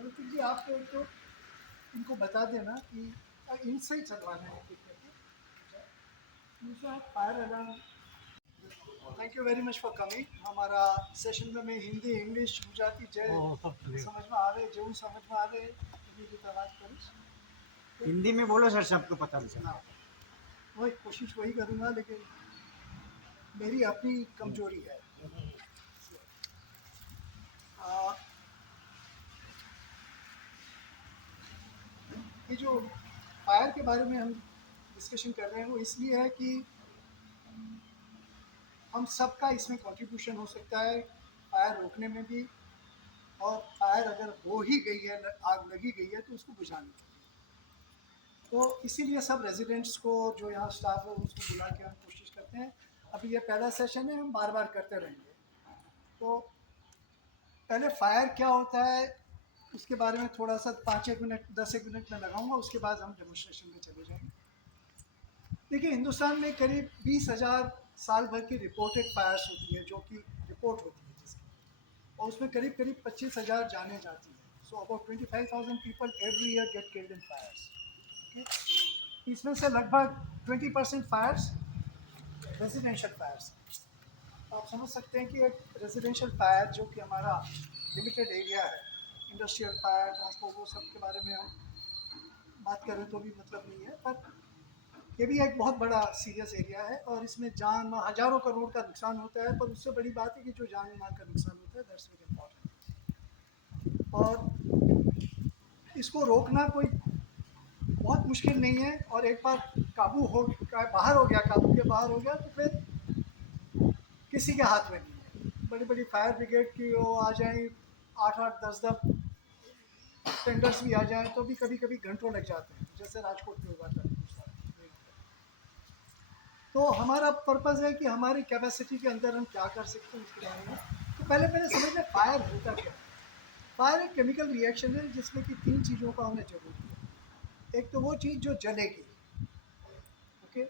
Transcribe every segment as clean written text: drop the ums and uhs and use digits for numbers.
ऋतिक जी, आप एक तो इनको बता देना कि इनसे ही चलवाना है ठीक करके। दूसरा fire alarm. Thank you very much for coming. हमारा सेशन में मैं हिंदी इंग्लिश गुजराती जय सब चलेगा। समझ में आवे जो समझ में आवे मेरी आवाज़ करीश। हिंदी में बोलो सर, सबको पता नहीं चला। हाँ, वही कोशिश वही करूँगा, लेकिन मेरी अपनी कमजोरी है। आ, ये जो फायर के बारे में हम डिस्कशन कर रहे हैं वो इसलिए है कि हम सबका इसमें कंट्रीब्यूशन हो सकता है फायर रोकने में भी, और फायर अगर हो ही गई है, आग लगी गई है, तो उसको बुझाने के लिए। तो इसीलिए सब रेजिडेंट्स को, जो यहाँ स्टाफ है, उसको बुला के हम कोशिश करते हैं। अभी ये पहला सेशन है, हम बार बार करते रहेंगे। तो पहले फायर क्या होता है उसके बारे में थोड़ा सा 5 एक मिनट 10 एक मिनट में लगाऊंगा, उसके बाद हम डेमोन्स्ट्रेशन में चले जाएंगे। देखिए, हिंदुस्तान में करीब 20,000 साल भर की रिपोर्टेड फायर्स होती है, जो कि रिपोर्ट होती है जिसकी, और उसमें करीब करीब 25,000 जाने जाती है। So about 25,000 people every year get killed in fires. इसमें से लगभग 20% फायर्स रेजिडेंशियल फायर्स। आप समझ सकते हैं कि एक रेजिडेंशियल फायर जो कि हमारा लिमिटेड एरिया है, इंडस्ट्रियल फायर ट्रांसपोर्ट वो सब के बारे में हम बात करें तो भी मतलब नहीं है, पर ये भी एक बहुत बड़ा सीरियस एरिया है, और इसमें जान हज़ारों करोड़ का नुकसान होता है। पर उससे बड़ी बात है कि जो जान माल का नुकसान होता है, दैट्स वेरी इम्पॉर्टेंट। और इसको रोकना कोई बहुत मुश्किल नहीं है, और एक बार काबू हो बाहर हो गया, काबू के बाहर हो गया, तो फिर किसी के हाथ में नहीं है। बड़ी बड़ी फायर ब्रिगेड की वो आ जाए, 8 8 10 10 टेंडर्स भी आ जाएं, तो भी कभी कभी घंटों लग जाते हैं, जैसे राजकोट में हुआ था। तो हमारा पर्पज़ है कि हमारी कैपेसिटी के अंदर हम क्या कर सकते हैं उसके बारे में। तो पहले पहले समझ लें फायर होता क्या है। फायर एक केमिकल रिएक्शन है जिसमें कि 3 चीज़ों का हमें जरूरत है। एक तो वो चीज़ जो जलेगी, ओके।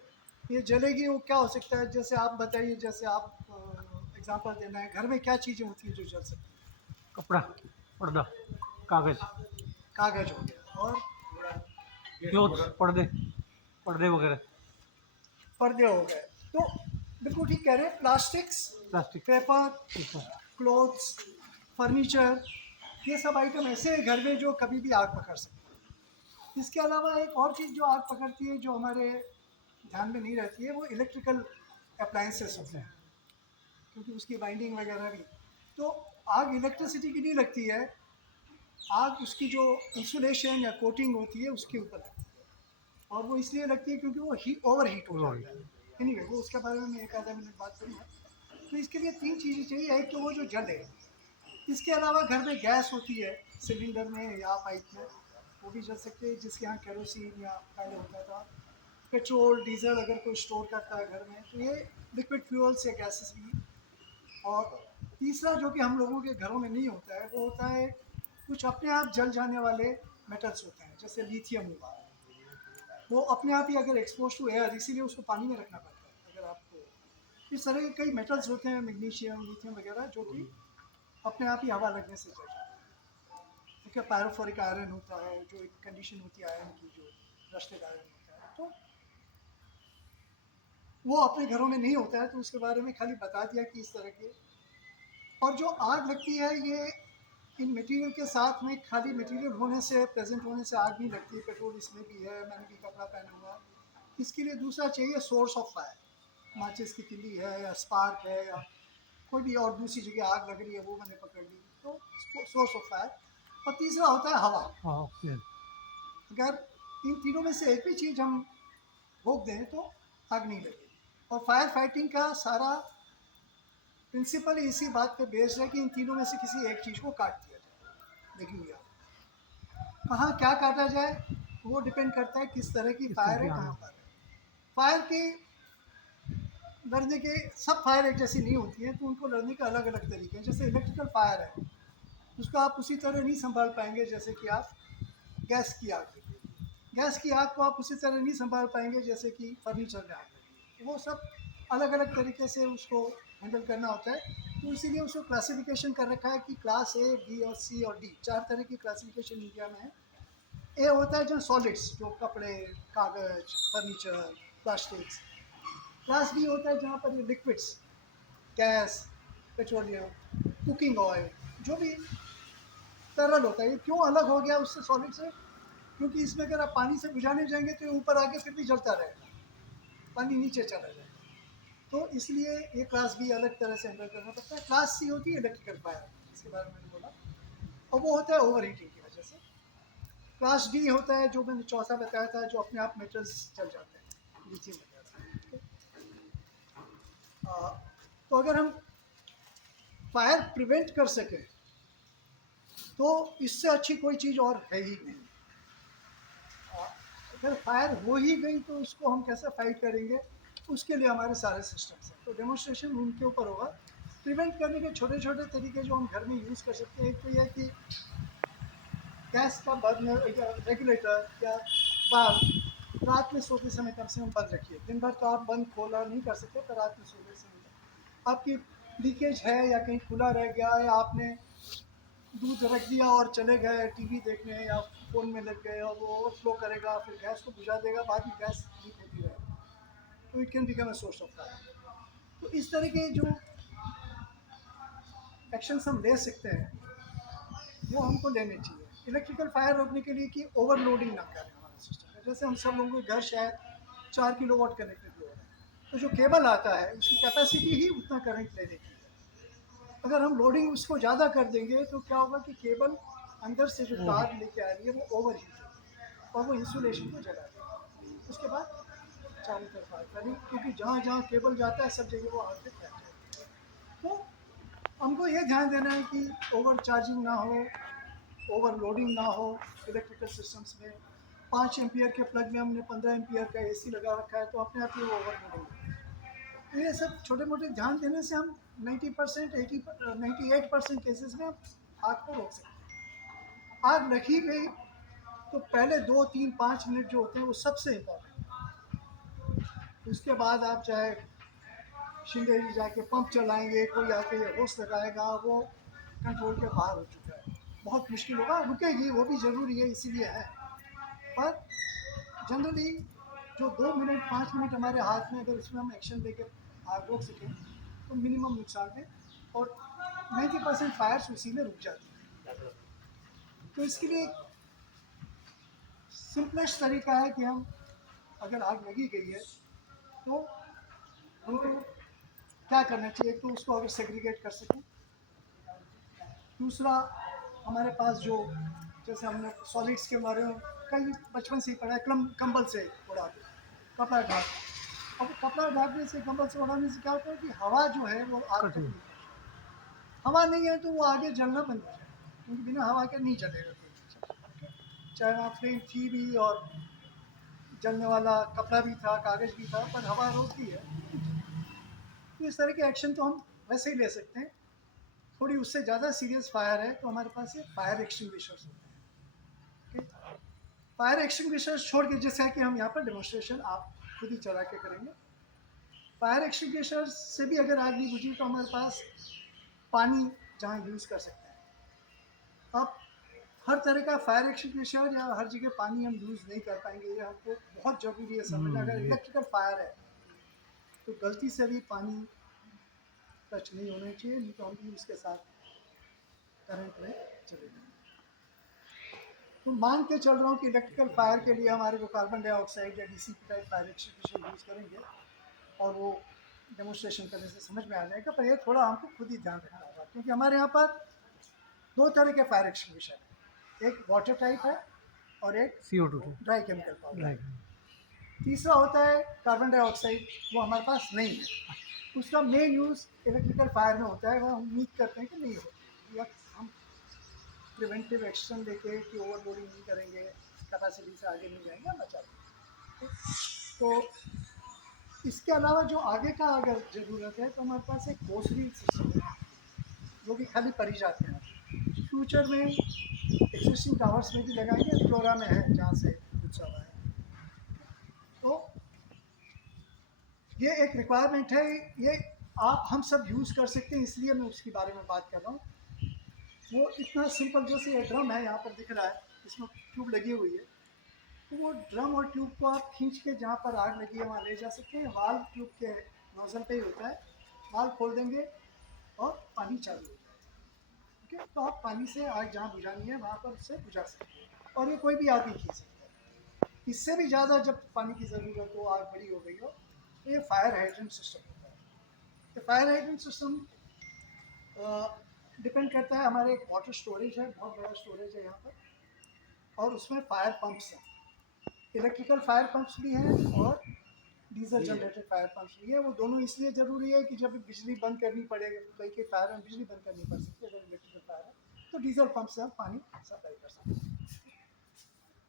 ये जलेगी वो क्या हो सकता है, जैसे आप बताइए, जैसे आप एग्जांपल देना है, घर में क्या चीज़ें होती हैं जो जल सकती कपड़ा, पर्दा, कागज, हैं? कागज हो गया, और क्लोथ्स, पर्दे, पर्दे वगैरह, पर्दे हो गए। तो बिल्कुल ठीक कह रहे हैं, plastics, plastic, paper, paper. Clothes, furniture, ये सब आइटम ऐसे हैं घर में जो कभी भी आग पकड़ सकते हैं। इसके अलावा एक और चीज़ जो आग पकड़ती है, जो हमारे ध्यान में नहीं रहती है, वो इलेक्ट्रिकल अप्लायंसेस होते हैं, क्योंकि उसकी वाइंडिंग वगैरह भी। तो आग इलेक्ट्रिसिटी की नहीं लगती है, आग उसकी जो इंसुलेशन या कोटिंग होती है उसके ऊपर लगती है। और वो इसलिए लगती है क्योंकि वो ओवर हीट हो जाता है। एनीवे, वो उसके बारे में मैं 1 आधा मिनट बात करूँगा। तो इसके लिए 3 चीज़ें चाहिए। एक तो वो जो जले। इसके अलावा घर में गैस होती है, सिलेंडर में या पाइप में, वो भी जल सकते हैं, जिसके यहाँ केरोसिन या पहले होता था पेट्रोल डीजल, अगर कोई स्टोर करता है घर में, तो ये लिक्विड फ्यूल्स या गैसेस भी। और तीसरा जो कि हम लोगों के घरों में नहीं होता है, वो होता है कुछ अपने आप जल जाने वाले मेटल्स होते हैं, जैसे लिथियम हुआ। वो अपने आप ही अगर एक्सपोज टू एयर, इसीलिए उसको पानी में रखना पड़ता है। अगर आपको इस तरह के कई मेटल्स होते हैं, मैग्नीशियम लिथियम वगैरह, जो कि अपने आप ही हवा लगने से जल जाते हैं। ठीक है, पैरोफोरिक आयरन होता है, जो एक कंडीशन होती है आयरन की, जो रस्टेड आयरन होता है, तो वो अपने घरों में नहीं होता है, तो उसके बारे में खाली बता दिया कि इस तरह के। और जो आग लगती है, ये इन मटेरियल के साथ में, खाली मटेरियल होने से, प्रेजेंट होने से आग नहीं लगती है। पेट्रोल इसमें भी है, मैंने भी कपड़ा पहना हुआ है। इसके लिए दूसरा चाहिए सोर्स ऑफ फायर। माचिस की तिल्ली है या स्पार्क है, या कोई भी और दूसरी जगह आग लग रही है, वो मैंने पकड़ ली, तो सोर्स ऑफ फायर। और तीसरा होता है हवा। ऑक्सीजन। अगर इन तीनों में से एक भी चीज़ हम रोक दें तो आग नहीं लगेगी। और फायर फाइटिंग का सारा प्रिंसिपल इसी बात पे बेस्ड है कि इन तीनों में से किसी एक चीज़ को काट दिया जाए। लगी हुई आग कहाँ क्या काटा जाए, वो डिपेंड करता है किस तरह की किस तरह फायर की है, आग कहाँ है? पर है। फायर की लड़ने के सब फायर एक जैसी नहीं होती है, तो उनको लड़ने के अलग अलग तरीके हैं। जैसे इलेक्ट्रिकल फायर है, उसको आप उसी तरह नहीं संभाल पाएंगे जैसे कि आप गैस की आग लगी। गैस की आग को आप उसी तरह नहीं संभाल पाएंगे जैसे कि फर्नीचर में आग लगी। वो सब अलग अलग तरीके से उसको हैंडल करना होता है। तो इसीलिए उसको क्लासिफिकेशन कर रखा है कि क्लास ए, बी और सी और डी, 4 तरह की क्लासिफिकेशन इंडिया में है। ए होता है जो सॉलिड्स, जो कपड़े, कागज, फर्नीचर, प्लास्टिक्स। क्लास बी होता है जहाँ पर ये liquids, gas, petroleum, cooking oil, जो भी तरल होता है। ये क्यों अलग हो गया उससे, सॉलिड से? क्योंकि इसमें अगर आप पानी से बुझाने जाएंगे तो ये ऊपर आके फिर भी जलता रहेगा, पानी नीचे चला जाएगा। तो इसलिए ये क्लास बी अलग तरह से हैंडल करना पड़ता है। क्लास सी होती है इलेक्ट्रिकल फायर, इसके बारे में मैंने बोला, और वो होता है ओवर हीटिंग की वजह से। क्लास डी होता है जो मैंने चौथा बताया था, जो अपने आप मेटल्स जल जाते हैं, लिथियम वगैरह। तो अगर हम फायर प्रिवेंट कर सकें तो इससे अच्छी कोई चीज़ और है ही नहीं। अगर फायर हो ही गई तो उसको हम कैसे फाइट करेंगे, उसके लिए हमारे सारे सिस्टम्स हैं। तो डेमोन्स्ट्रेशन उनके ऊपर होगा। प्रिवेंट करने के छोटे छोटे तरीके जो हम घर में यूज़ कर सकते हैं, एक तो यह है कि गैस का बर्नर या रेगुलेटर या बाल्ब रात में सोते समय कम से कम बंद रखिए। दिन भर तो आप बंद खोला नहीं कर सकते, पर रात में सोते समय आपकी लीकेज है या कहीं खुला रह गया है, आपने दूध रख दिया और चले गए टीवी देखने या फ़ोन में लग गए और वो ओवरफ्लो करेगा, फिर गैस को बुझा देगा, बाद में गैस लीक होती रहेगी, तो it can become a source of fire. तो इस तरह के जो एक्शंस हम ले सकते हैं वो हमको लेने चाहिए इलेक्ट्रिकल फायर रोकने के लिए, कि ओवरलोडिंग ना करें हमारे सिस्टम में। जैसे हम सब लोगों के घर शायद 4 किलोवाट कनेक्टेड हो रहे हैं, तो जो केबल आता है उसकी कैपेसिटी ही उतना करंट लेने की है। अगर हम लोडिंग उसको ज़्यादा कर देंगे तो क्या होगा कि केबल अंदर से जो तार लेके आ रही है वो ओवर हीट होगी और वो इंसुलेशन को जला देगी। उसके बाद चारों तरफ आग फैली, क्योंकि जहाँ जहाँ केबल जाता है सब जगह वो आग पे फैल जाती है। तो हमको ये ध्यान देना है कि ओवर चार्जिंग ना हो, ओवरलोडिंग ना हो इलेक्ट्रिकल सिस्टम्स में। 5 एम्पियर के प्लग में हमने 15 एम्पियर का एसी लगा रखा है, तो अपने आप ही वो ओवरलोडिंग है। तो ये सब छोटे मोटे ध्यान देने से हम 90%, 98% केसेस में आग को रोक सकते हैं। आग लगी गई तो पहले 2, 3, 5 मिनट जो होते हैं वो सबसे इम्पोर्टेंट है। उसके बाद आप चाहे शिंदे जाके पंप चलाएंगे, कोई आके ये होस लगाएगा, वो कंट्रोल के बाहर हो चुका है। बहुत मुश्किल होगा, रुकेगी, वो भी ज़रूरी है, इसीलिए है। पर जनरली जो 2 मिनट 5 मिनट हमारे हाथ में, अगर उसमें हम एक्शन लेके आग रोक सकें तो मिनिमम नुकसान है और 90% फायर्स उसी में रुक जाती है। तो इसके लिए सिंपलेस्ट तरीका है कि हम, अगर आग लगी गई है तो हमको क्या करना चाहिए। एक तो उसको अगर सेग्रीगेट कर सकें, दूसरा हमारे पास जो, जैसे हमने सॉलिड्स के बारे में कई बचपन से ही पढ़ा है, कंबल से उड़ा दो, कपड़ा ढाक। अब कपड़ा ढाकने से, कंबल से उड़ाने से क्या होता है कि हवा जो है वो आग तक नहीं, हवा नहीं है तो वो आगे जलना बंद हो जाएगा, क्योंकि बिना हवा के नहीं जलेगा कोई चीज़। चाहे वहाँ फ्लेम थी भी और जलने वाला कपड़ा भी था, कागज़ भी था, पर हवा रोकती है। तो इस तरह के एक्शन तो हम वैसे ही ले सकते हैं। थोड़ी उससे ज़्यादा सीरियस फायर है तो हमारे पास ये फायर एक्सटिंग्विशर्स होते हैं। फायर एक्सटिंग्विशर्स छोड़ के, जैसे कि हम यहाँ पर डेमोन्स्ट्रेशन आप खुद ही चला के करेंगे। फायर एक्सटिंग्विशर्स से भी अगर आग नहीं बुझी तो हमारे पास पानी जहाँ यूज़ कर सकते हैं। अब हर तरह का फायर एक्सटिंग्विशर या हर जगह पानी हम यूज़ नहीं कर पाएंगे, ये हमको बहुत ज़रूरी है समझना। अगर इलेक्ट्रिकल फायर है तो गलती से भी पानी टच नहीं होना चाहिए, नहीं तो हम भी उसके साथ करंट में चले जाएंगे। तो मान के चल रहा हूँ कि इलेक्ट्रिकल फायर के लिए हमारे को कार्बन डाइऑक्साइड या DCP type fire extinguisher use करेंगे और वो डेमोन्स्ट्रेशन करने से समझ में आ जाएगा। पर ये थोड़ा हमको खुद ही ध्यान रखना होगा, क्योंकि हमारे यहाँ पर 2 तरह के फायर एक्सटिंग्विशर है, एक वाटर टाइप है और एक CO2 ड्राई केमिकल पाउडर है। ड्राई। तीसरा होता है कार्बन डाइऑक्साइड, वो हमारे पास नहीं है। उसका मेन यूज़ इलेक्ट्रिकल फायर में होता है, वो हम उम्मीद करते हैं कि नहीं हो, या हम प्रिवेंटिव एक्शन लेके कि ओवरलोडिंग नहीं करेंगे, कैपेसिटी से आगे नहीं जाएंगे, हम बचा लेंगे। तो इसके अलावा जो आगे का अगर ज़रूरत है तो हमारे पास एक कोसरी सिस्टम है जो कि खाली पड़ ही जाते हैं। फ्यूचर में एक्सिस्टिंग टावर्स में भी लगाएंगे, फ्लोरा में है जहाँ से कुछ हुआ है। तो ये एक रिक्वायरमेंट है, ये आप हम सब यूज़ कर सकते हैं, इसलिए मैं उसके बारे में बात कर रहा हूँ। वो इतना सिंपल, जैसे ये ड्रम है यहाँ पर दिख रहा है, इसमें ट्यूब लगी हुई है, तो वो ड्रम और ट्यूब को आप खींच के जहाँ पर आग लगी है वहाँ ले जा सकते हैं। वाल्व ट्यूब के नोजल पे ही होता है, वाल्व खोल देंगे और पानी चालू हो जाएगा। ठीक है, तो आप पानी से आग जहाँ बुझानी है वहाँ पर उससे बुझा सकते हैं, और ये कोई भी आदमी खींच सकता है। इससे भी ज़्यादा जब पानी की ज़रूरत हो, आग बड़ी हो गई हो, तो ये फायर हाइड्रेंट सिस्टम होता है। तो फायर हाइड्रेंट सिस्टम डिपेंड करता है, हमारे एक वाटर स्टोरेज है, बहुत बड़ा स्टोरेज है यहाँ पर, और उसमें फायर पंप्स हैं, इलेक्ट्रिकल फायर पंप्स भी हैं और डीजल जनरेटेड फायर पंप्स भी है। वो दोनों इसलिए ज़रूरी है कि जब बिजली बंद करनी पड़ेगी, कई फायर में बिजली बंद करनी पड़ सकती है, अगर इलेक्ट्रिकल फायर है तो डीजल पंप से हम पानी सप्लाई कर सकते हैं।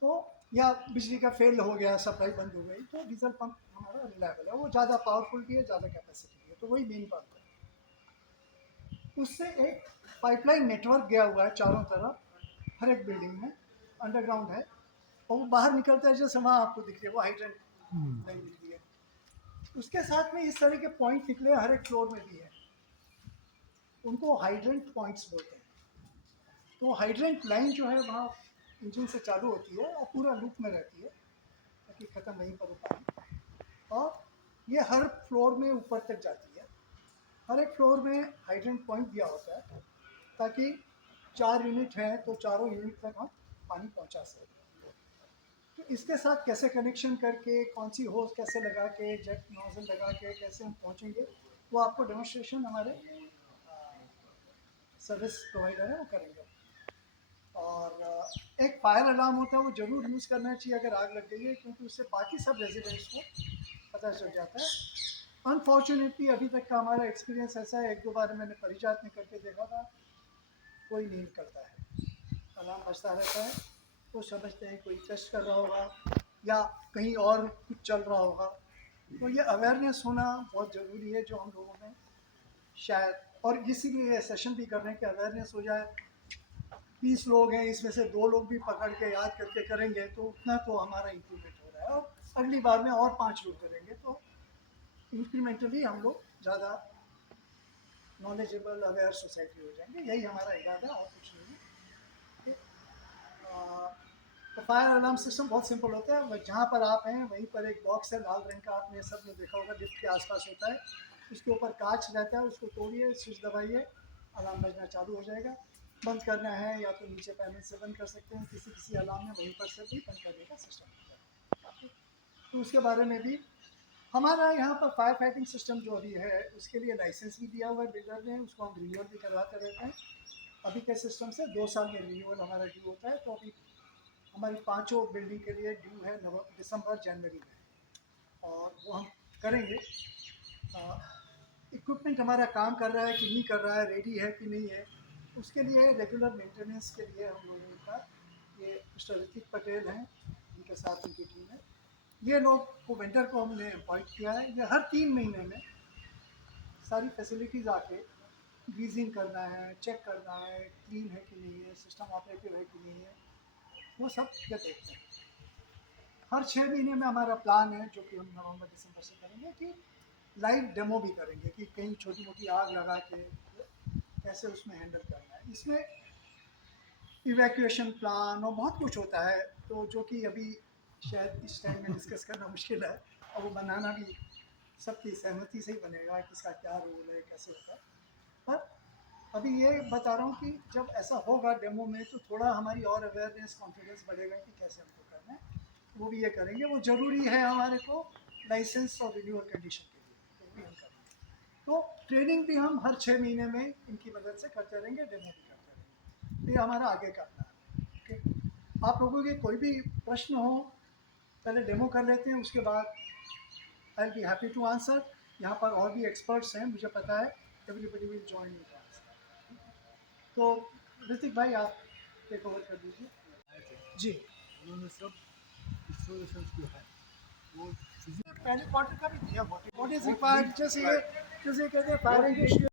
तो या बिजली का फेल हो गया, सप्लाई बंद हो गई, तो डीजल पंप हमारा रिलायबल है, वो ज़्यादा पावरफुल भी है, ज़्यादा कैपेसिटी भी है, तो वही मेन बात है। उससे एक पाइपलाइन नेटवर्क गया हुआ है चारों तरफ, हर एक बिल्डिंग में अंडरग्राउंड है, और वो बाहर निकलता है, जैसे वहाँ आपको दिख रही है वो हाइड्रेंट लाइन मिलती है। उसके साथ में इस तरह के पॉइंट निकले हर एक फ्लोर में भी है, उनको हाइड्रेंट पॉइंट्स बोलते हैं। तो हाइड्रेंट लाइन जो है वहाँ इंजन से चालू होती है और पूरा लूप में रहती है ताकि ख़त्म नहीं पड़े पानी, और ये हर फ्लोर में ऊपर तक जाती है। हर एक फ्लोर में हाइड्रेंट पॉइंट दिया होता है ताकि 4 यूनिट हैं तो चारों यूनिट तक हम पानी पहुंचा सकें। तो इसके साथ कैसे कनेक्शन करके, कौन सी होस कैसे लगा के, जेट नोजल लगा के कैसे हम पहुंचेंगे, वो आपको डेमोन्स्ट्रेशन हमारे सर्विस प्रोवाइडर है वो करेंगे। और एक फायर अलार्म होता है, वो ज़रूर यूज़ करना चाहिए अगर आग लग गई है, क्योंकि उससे बाकी सब रेजिडेंट्स को पता चल जाता है। अनफॉर्चुनेटली अभी तक का हमारा एक्सपीरियंस ऐसा है, 1-2 बार मैंने परिजात में करके देखा था, कोई नहीं निकलता है, अलार्म बजता रहता है, तो समझते हैं कोई टेस्ट कर रहा होगा या कहीं और कुछ चल रहा होगा। तो ये अवेयरनेस होना बहुत ज़रूरी है जो हम लोगों में शायद, और इसीलिए ये सेशन भी कर रहे हैं कि अवेयरनेस हो जाए। 30 लोग हैं, इसमें से 2 लोग भी पकड़ के याद करके करेंगे तो उतना तो हमारा इम्प्रूवमेंट हो रहा है, और अगली बार में और 5 लोग करेंगे तो इंक्रीमेंटली हम लोग ज़्यादा नॉलेजेबल अवेयर सोसाइटी हो जाएंगे। यही हमारा इरादा, और कुछ नहीं है। तो फायर अलार्म सिस्टम बहुत सिंपल होता है, जहाँ पर आप हैं वहीं पर एक बॉक्स है लाल रंग का, आपने सब ने देखा होगा, लिफ्ट के आसपास होता है, उसके ऊपर कांच रहता है, उसको तोड़िए, स्विच दबाइए, अलार्म बजना चालू हो जाएगा। बंद करना है या तो नीचे पैनल से बंद कर सकते हैं, किसी किसी अलार्म में वहीं पर से भी बंद करने का सिस्टम होता है। तो उसके बारे में भी हमारा यहाँ पर फायर फाइटिंग सिस्टम जो अभी है उसके लिए लाइसेंस भी दिया हुआ है बिल्डर ने, उसको हम रिन्यूअल भी करवाते रहते हैं। अभी के सिस्टम से 2 साल में रिन्यूअल हमारा ड्यू होता है, तो अभी हमारी 5 बिल्डिंग के लिए ड्यू है दिसंबर जनवरी में, और वो हम करेंगे। इक्विपमेंट हमारा काम कर रहा है कि नहीं कर रहा है, रेडी है कि नहीं है, उसके लिए रेगुलर मेंटेनेंस के लिए हम लोगों का ये मिस्टर ऋतिक पटेल हैं, उनके साथ उनकी टीम है, ये लोग को वेंडर को हमने अपॉइंट किया है। ये हर 3 महीने में सारी फैसिलिटीज़ आके ग्रीजिंग करना है, चेक करना है क्लीन है कि नहीं है, सिस्टम ऑपरेटिव है कि नहीं है, वो सब ये देखते हैं। हर 6 महीने में हमारा प्लान है, जो कि हम नवंबर दिसंबर से करेंगे, कि लाइव डेमो भी करेंगे कि कहीं छोटी मोटी आग लगा के कैसे उसमें हैंडल करना है। इसमें इवैक्यूएशन प्लान और बहुत कुछ होता है, तो जो कि अभी शायद इस टाइम में डिस्कस करना मुश्किल है, और वो बनाना भी सबकी सहमति से ही बनेगा, किसका क्या रोल है, कैसे होता है। पर अभी ये बता रहा हूँ कि जब ऐसा होगा डेमो में तो थोड़ा हमारी और अवेयरनेस, कॉन्फिडेंस बढ़ेगा कि कैसे हमको करना है, वो भी ये करेंगे। वो ज़रूरी है हमारे को लाइसेंस और रिन्यूअल कंडीशन के लिए, तो भी हम करेंगे। तो ट्रेनिंग भी हम हर 6 महीने में इनकी मदद से करते रहेंगे, डेमो भी करते रहेंगे। तो ये हमारा आगे का प्लान है। ओके, आप लोगों के कोई भी प्रश्न हो, पहले डेमो कर लेते हैं, उसके बाद I will be happy to answer. यहाँ पर और भी एक्सपर्ट्स हैं, मुझे पता है, everybody will join in answer. तो ऋतिक भाई आप टेक ओवर कर दीजिए। जी, उन्होंने सब इंस्टॉलेशन जो है वो पहले क्वार्टर का भी दिया, व्हाट इज रिक्वायर्ड, जैसे कहते हैं फायर इंडस्ट्री